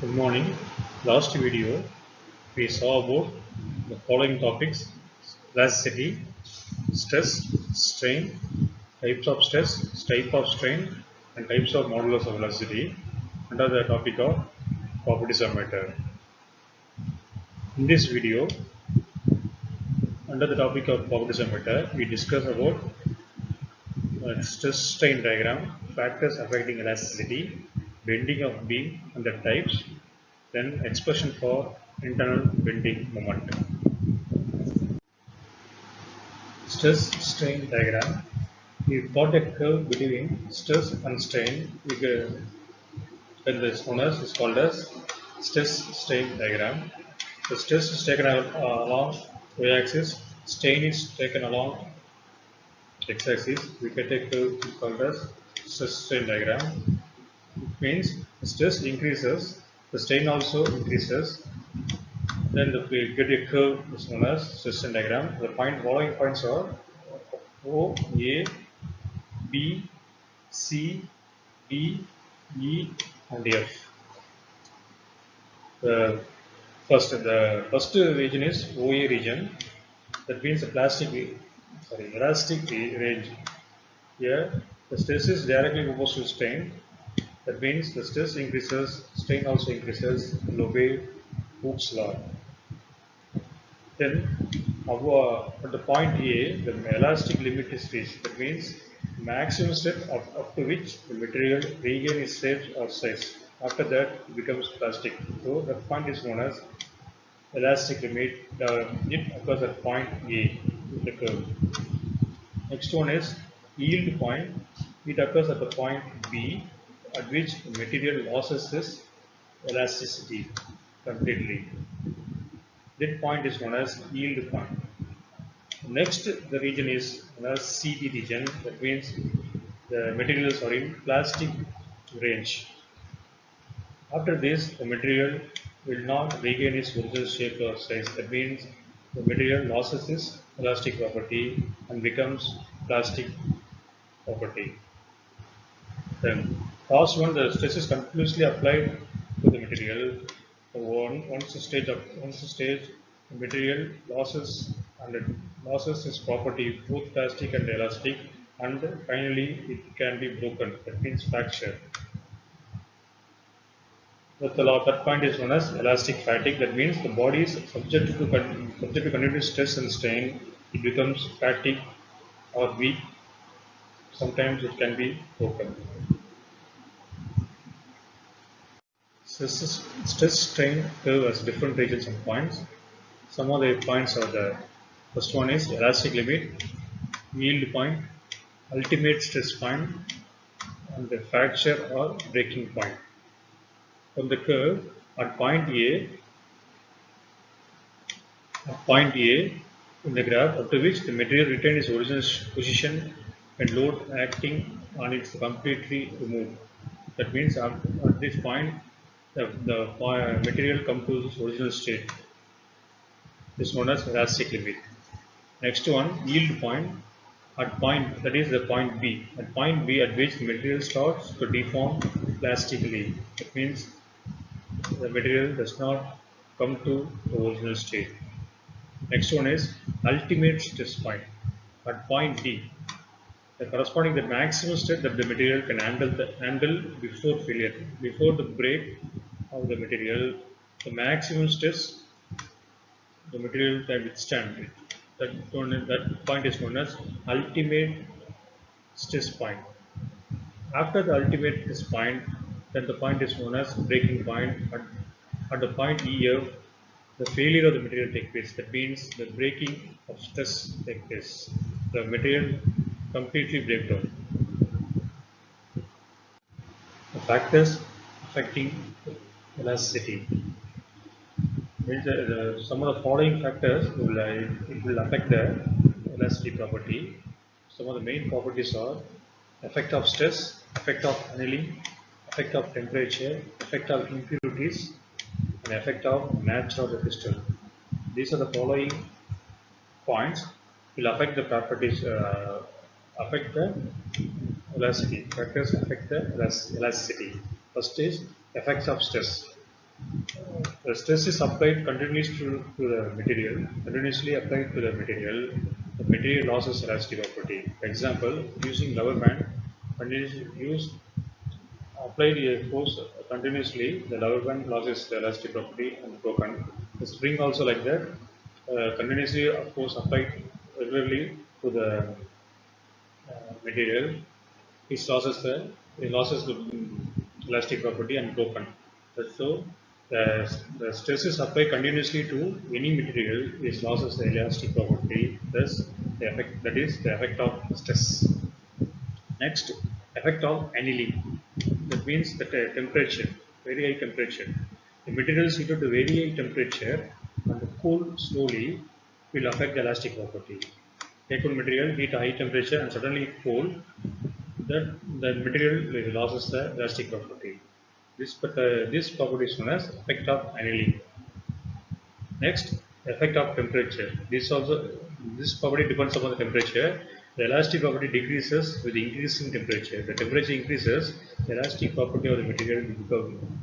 Good morning. Last video we saw about the following topics: elasticity, stress, strain, types of stress, type of strain, and types of modulus of elasticity under the topic of properties of matter. In this video, under the topic of properties of matter, we discuss about stress strain diagram, factors affecting elasticity, bending of beam and the types, then expression for internal bending moment. Stress strain diagram. We plot a curve between stress and strain. Then this known as is called as stress strain diagram. The stress is taken along y-axis, strain is taken along x-axis. We get a curve called as stress strain diagram. It means the stress increases, the strain also increases. Then we get a curve is known as stress strain diagram. The following points are O, A, B, C, D, E, and F. The first region is OA region. That means the elastic range. Here, the stress is directly proportional to strain. That means the stress increases, strain also increases. Obey Hooke's law. Then, at the point A, the elastic limit is reached. That means maximum step up to which the material regain its shape or size. After that, it becomes plastic. So that point is known as elastic limit. It occurs at point A in the curve. Next one is yield point. It occurs at the point B, at which the material loses its elasticity completely. That point is known as yield point. Next, the region is known as CD region. That means the materials are in plastic range. After this, the material will not regain its original shape or size. That means the material loses its elastic property and becomes plastic property. Then, last one, the stress is continuously applied to the material. Once the stage, the material loses its property, both plastic and elastic, and finally it can be broken. That means fracture. That point is known as elastic fatigue. That means the body is subject to continuous stress and strain. It becomes fatigue or weak. Sometimes it can be broken. Stress strain curve has different regions and points. Some of the points are the first one is elastic limit, yield point, ultimate stress point, and the fracture or breaking point. From the curve at point A in the graph, up to which the material retained its original position and load acting on it completely removed. That means at this point, the material comes to its original state. This is known as elastic limit. Next one, yield point. At point, that is the point B. At point B, at which the material starts to deform plastically. That means the material does not come to the original state. Next one is ultimate stress point. At point D, the corresponding the maximum stress that the material can handle before failure, before the break of the material, the maximum stress the material can withstand it. That point is known as ultimate stress point. After the ultimate stress point, then the point is known as breaking point. At the point EF, the failure of the material takes place. That means the breaking of stress takes place. The material completely breaks down. The factors affecting elasticity. Some of the following factors will affect the elasticity property. Some of the main properties are effect of stress, effect of annealing, effect of temperature, effect of impurities, and effect of nature of the crystal. These are the following points will affect the properties, affect the elasticity. Factors affect the elasticity. First is effects of stress. The stress is applied continuously applied to the material loses elastic property. Example, using rubber band, use applied a force continuously, the rubber band loses the elastic property and broken. The spring also like that, continuously force applied regularly to the material, it loses the elastic property and broken. So the stress is applied continuously to any material, it loses the elastic property. Thus, that is the effect of stress. Next, effect of annealing. That means that temperature, very high temperature. The material suited to very high temperature and cool slowly will affect the elastic property. Take one material, heat a high temperature and suddenly cool, that the material loses the elastic property. This property is known as effect of annealing. Next, effect of temperature. This property depends upon the temperature. The elastic property decreases with increasing temperature. The temperature increases, the elastic property of the material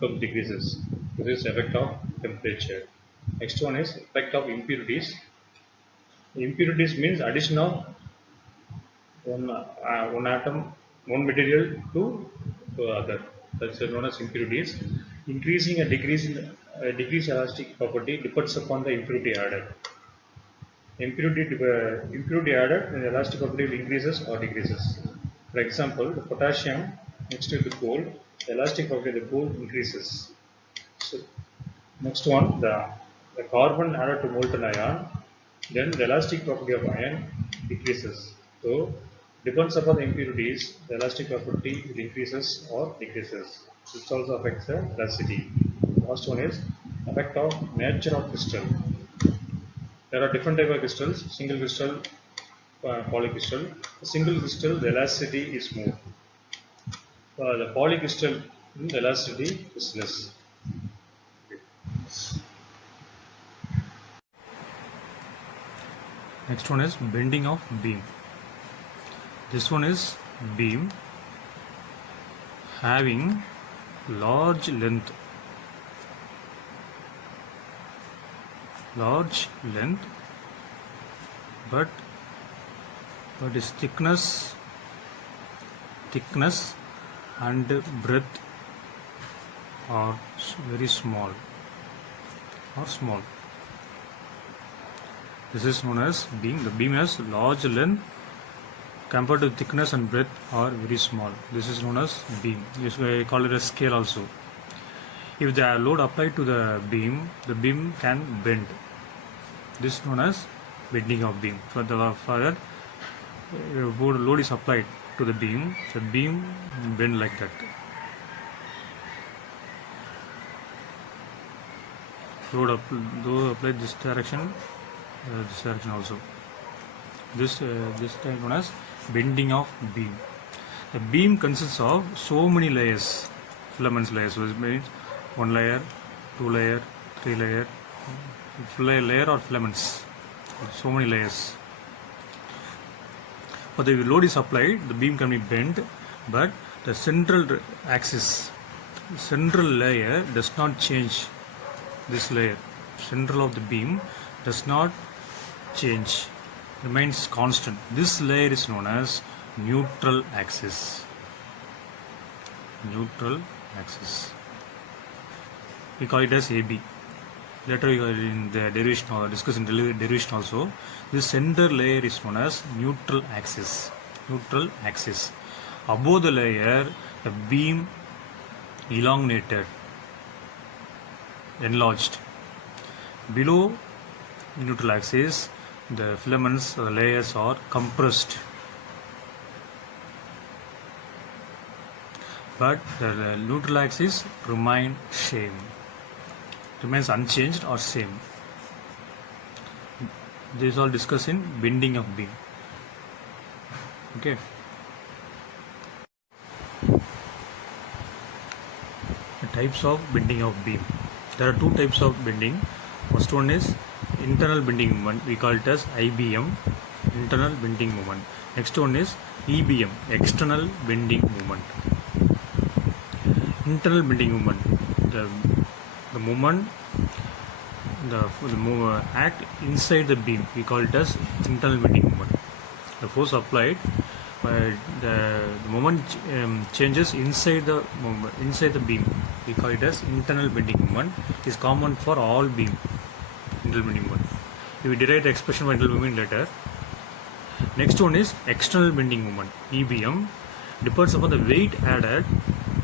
becomes decreases. This is effect of temperature. Next one is effect of impurities. Impurities means addition of one atom, one material to other. That's known as impurities. Increasing and decreasing decrease elastic property depends upon the impurity added. Impurity added, then the elastic property will increases or decreases. For example, the potassium next to the gold, the elastic property of the gold increases. So, next one, the carbon added to molten iron, then the elastic property of iron decreases. So, depends upon the impurities, the elastic property will increases or decreases. This also affects the elasticity. Last one is effect of nature of crystal. There are different type of crystals, single crystal, polycrystal. The single crystal, the elasticity is more. The polycrystal, the elasticity is less. Next one is bending of beam. This one is beam having large length, but its thickness and breadth are very small or small. This is known as beam. The beam has large length compared to thickness and breadth are very small. This is known as beam. We call it a scale also. If the load applied to the beam can bend. This is known as bending of beam. For that load is applied to the beam bend like that. Load applied this direction also. This type known as bending of beam. The beam consists of so many layers, filaments layers, which means one layer, two layer, three layer, layer or filaments, so many layers. But the load is applied, the beam can be bent, but the central layer does not change. This layer, central of the beam, does not change, remains constant. This layer is known as neutral axis. Neutral axis. We call it as AB. Later in the derivation or discuss in derivation also. This center layer is known as neutral axis. Neutral axis. Above the layer, the beam elongated, enlarged. Below neutral axis, the filaments or the layers are compressed. But the neutral axis remains unchanged or same. This is all discussed in bending of beam. Okay. The types of bending of beam. There are two types of bending. First one is internal bending moment. We call it as IBM, internal bending moment. Next one is EBM, external bending moment. Internal bending moment. The the moment act inside the beam, we call it as internal bending moment. The force applied by the moment changes inside the beam, we call it as internal bending moment. Is common for all beam, internal bending moment. We will derive the expression for internal bending later. Next one is external bending moment, EBM. Depends upon the weight added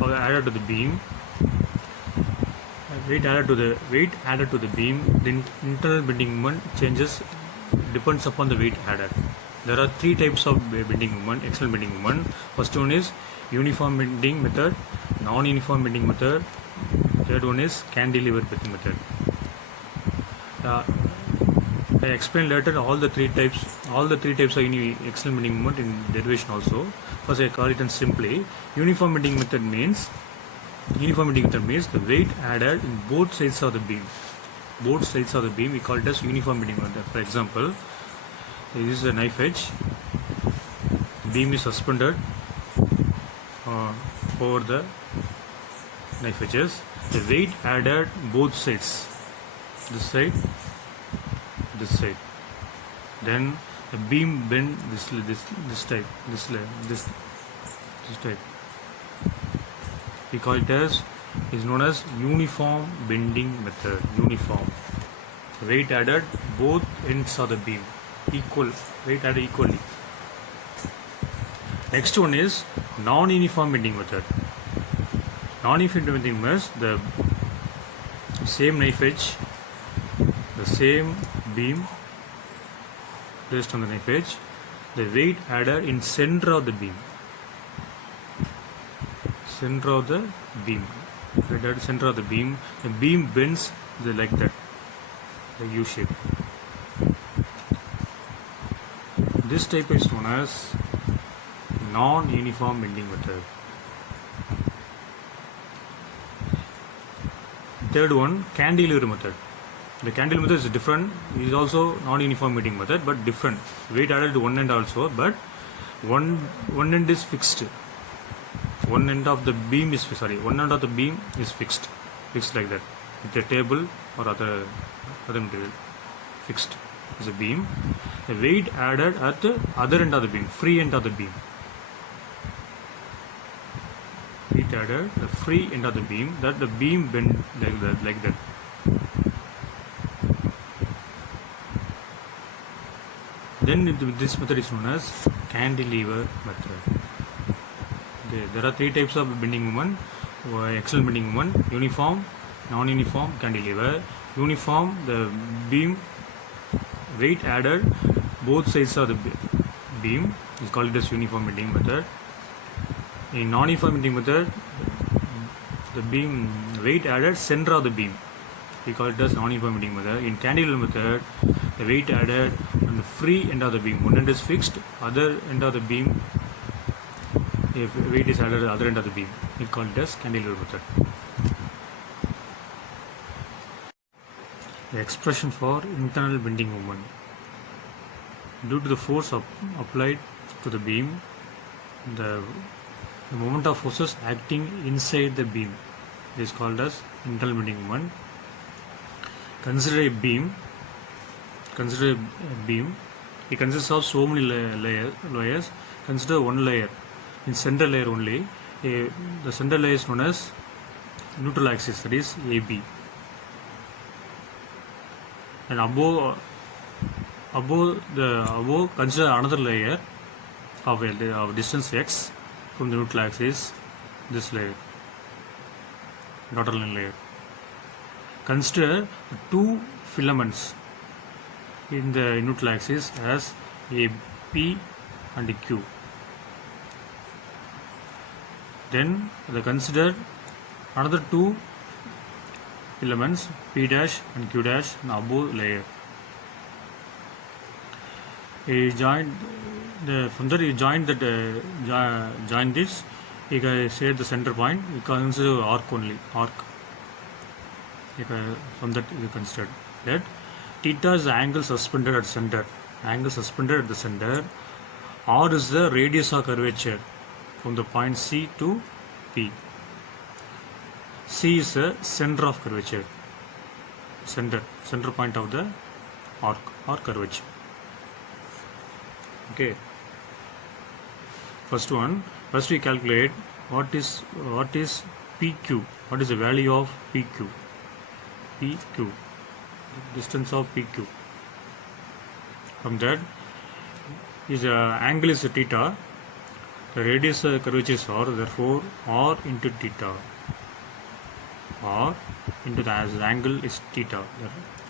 to the beam. Weight added to the beam, the internal bending moment changes depends upon the weight added. There are three types of bending moment, external bending moment. First one is uniform bending method, non-uniform bending method. Third one is cantilever bending method. I explain later all the three types of external bending moment in derivation also. First I call it in simply uniform bending method means the weight added in both sides of the beam. Both sides of the beam we call it as uniform bending method. For example, this is a knife edge. Beam is suspended over the knife edges. The weight added both sides. This side. Then the beam bend this type. We call it as is known as uniform bending method. Uniform. Weight added both ends of the beam. Equal. Weight added equally. Next one is non-uniform bending method. Non-uniform bending means the same knife edge, the same beam placed on the knife edge, the weight added in center of the beam. Center of the beam. Weight added center of the beam. The beam bends like that, the U shape. This type is known as non-uniform bending method. Third one, cantilever method. The cantilever method is different. It is also non-uniform bending method, but different. Weight added to one end also, but one end is fixed. One end of the beam is fixed like that, with a table or other material. Fixed is a beam. The weight added at the other end of the beam, free end of the beam. Weight added the free end of the beam, that the beam bend like that. Then this method is known as cantilever method. There are three types of bending moment: external bending moment, uniform, non-uniform, cantilever. Uniform, the beam weight added both sides of the beam is called it as uniform bending method. In non-uniform bending method, the beam weight added center of the beam, we call it as non-uniform bending method. In cantilever method, the weight added on the free end of the beam. One end is fixed, other end of the beam, if weight is added at the other end of the beam, we call it as cantilever method. The expression for internal bending moment. Due to the force applied to the beam, the moment of forces acting inside the beam is called as internal bending moment. Consider a beam. It consists of so many layers. Consider one layer. In center layer only, the center layer is known as neutral axis, that is AB. And above consider another layer of distance x from the neutral axis, this layer, dotted line layer. Consider two filaments in the neutral axis as a P and a Q. Then consider another two filaments P dash and Q dash in above layer. From there you join this. You can say the center point. You consider arc only. From that you consider that theta is the angle suspended at center. R is the radius of curvature from the point C to P. C is the center of curvature, center point of the arc or curvature. Okay. First we calculate what is PQ. What is the value of PQ? PQ, distance of PQ. From that, is angle is theta. The radius curvature is r. Therefore, r into theta. R into the angle is theta.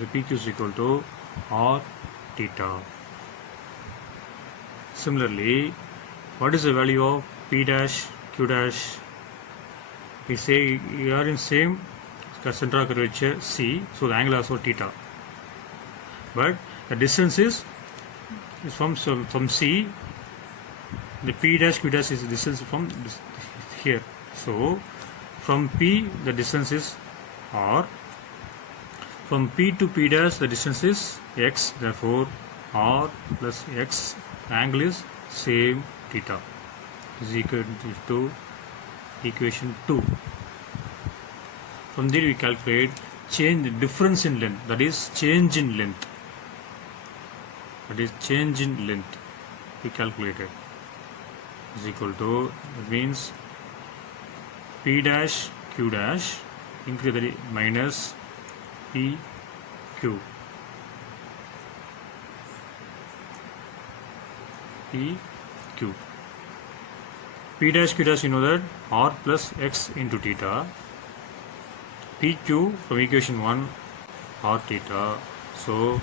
The PQ is equal to r theta. Similarly, what is the value of P dash, Q dash? We say you are in same center of curvature C, so the angle is also theta. But the distance is from C. The P dash, Q dash is the distance from here. So from P the distance is R. From P to P dash the distance is X. Therefore R plus X, angle is same theta, is equal to equation 2. From there we calculate difference in length, that is change in length. We calculated is equal to, it means P dash Q dash increase minus P Q. P Q. P dash Q dash, you know that R plus X into theta. P Q from equation 1 R theta. So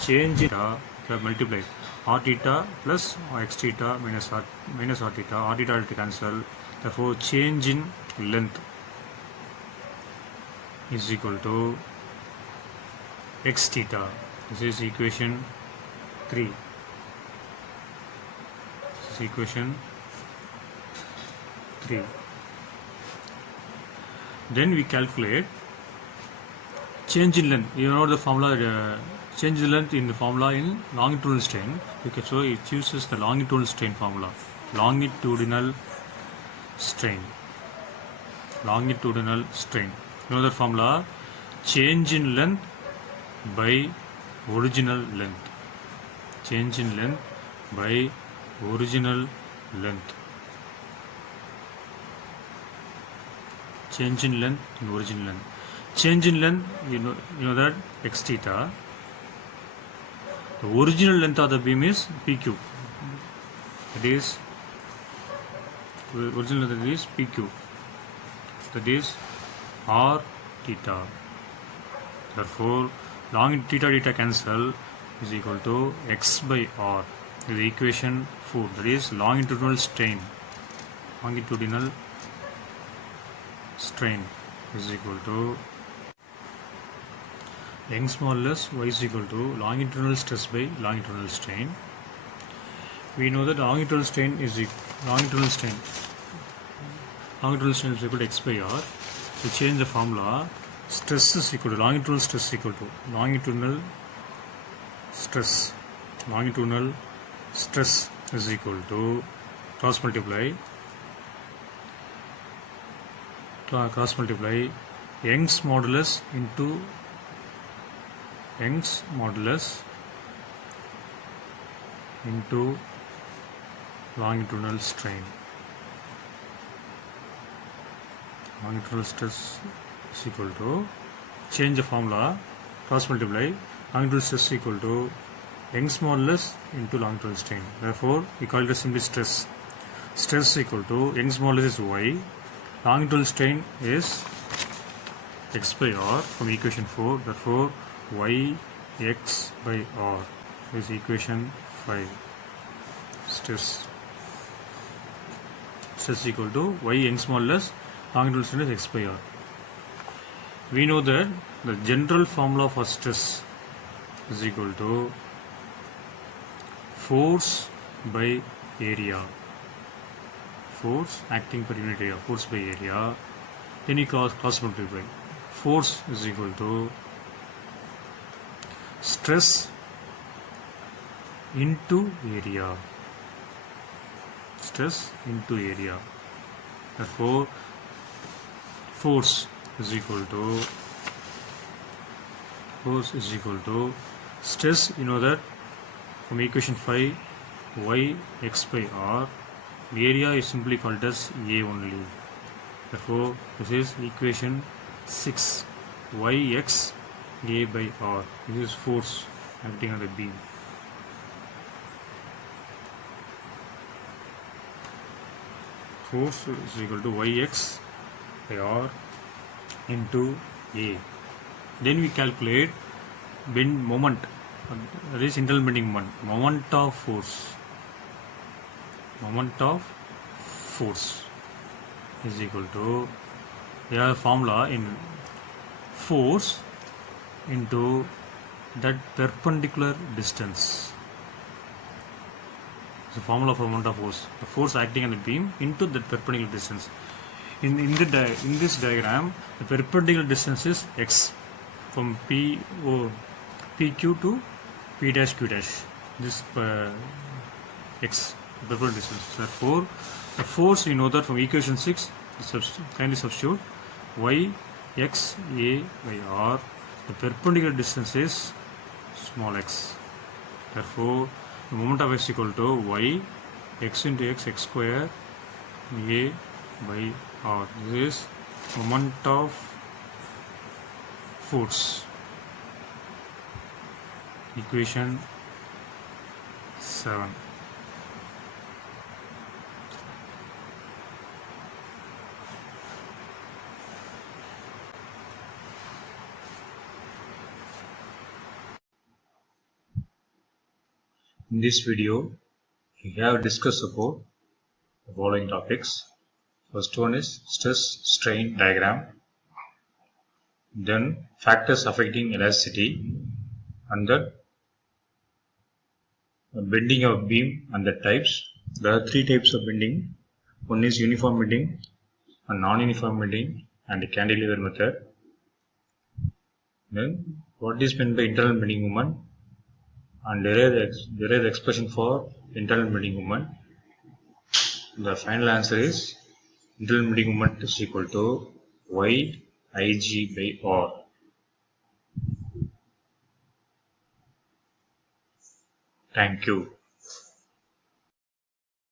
change theta multiply R theta plus X theta minus R theta. R theta will cancel. Therefore change in length is equal to X theta. This is equation 3. This is equation 3. Then we calculate change in length. You know the formula, change the length in the formula in longitudinal strain. Okay, so it uses the longitudinal strain formula. Longitudinal strain. You know the formula, change in length by original length. Change in length by original length. Change in length and original length. Change in length, you know that X theta. The original length of the beam is PQ. That is original length is PQ. That is R theta. Therefore, theta cancel is equal to X by R. This is equation 4. That is longitudinal strain. Longitudinal strain is equal to Young's modulus Y is equal to longitudinal stress by longitudinal strain. We know that longitudinal strain is equal to X by R. To change the formula, stress is equal to longitudinal stress equal to longitudinal stress is equal to cross multiply Young's modulus into longitudinal strain. Longitudinal stress is equal to, change the formula, cross multiply longitudinal stress equal to Young's modulus into longitudinal strain. Therefore, we call it simply stress. Stress equal to Young's modulus is Y. Longitudinal strain is X by R from equation 4. Therefore, Y X by R is equation 5. Stress equal to Y Young's modulus, longitudinal strain is X by R. We know that the general formula for stress is equal to force by area. Force acting per unit area, force by area. Then you cross multiply. Force is equal to stress into area. Stress into area. Therefore, force is equal to force is equal to stress. You know that from equation 5, y x by r, the area is simply called as A only. Therefore, this is equation 6, y x A by r. This is force acting on the beam. Force is equal to yx by r into A. Then we calculate bend moment, that is internal bending moment, moment of force is equal to, we have a formula in force into that perpendicular distance. The formula for moment of force, the force acting on the beam into that perpendicular distance. In this diagram, the perpendicular distance is x from PQ to P dash Q dash. This x perpendicular distance. Therefore, the force, you know that from equation 6. Kindly substitute y x A by r. The perpendicular distance is small x. Therefore, the moment of x equal to y x into x square A by r. This is moment of force. Equation 7. In this video, we have discussed about the following topics. First one is stress strain diagram, then factors affecting elasticity, and then bending of beam and the types. There are three types of bending. One is uniform bending, a non-uniform bending, and a cantilever method. Then what is meant by internal bending moment, and derive the expression for internal bending moment. The final answer is internal bending moment is equal to y ig by r. Thank you.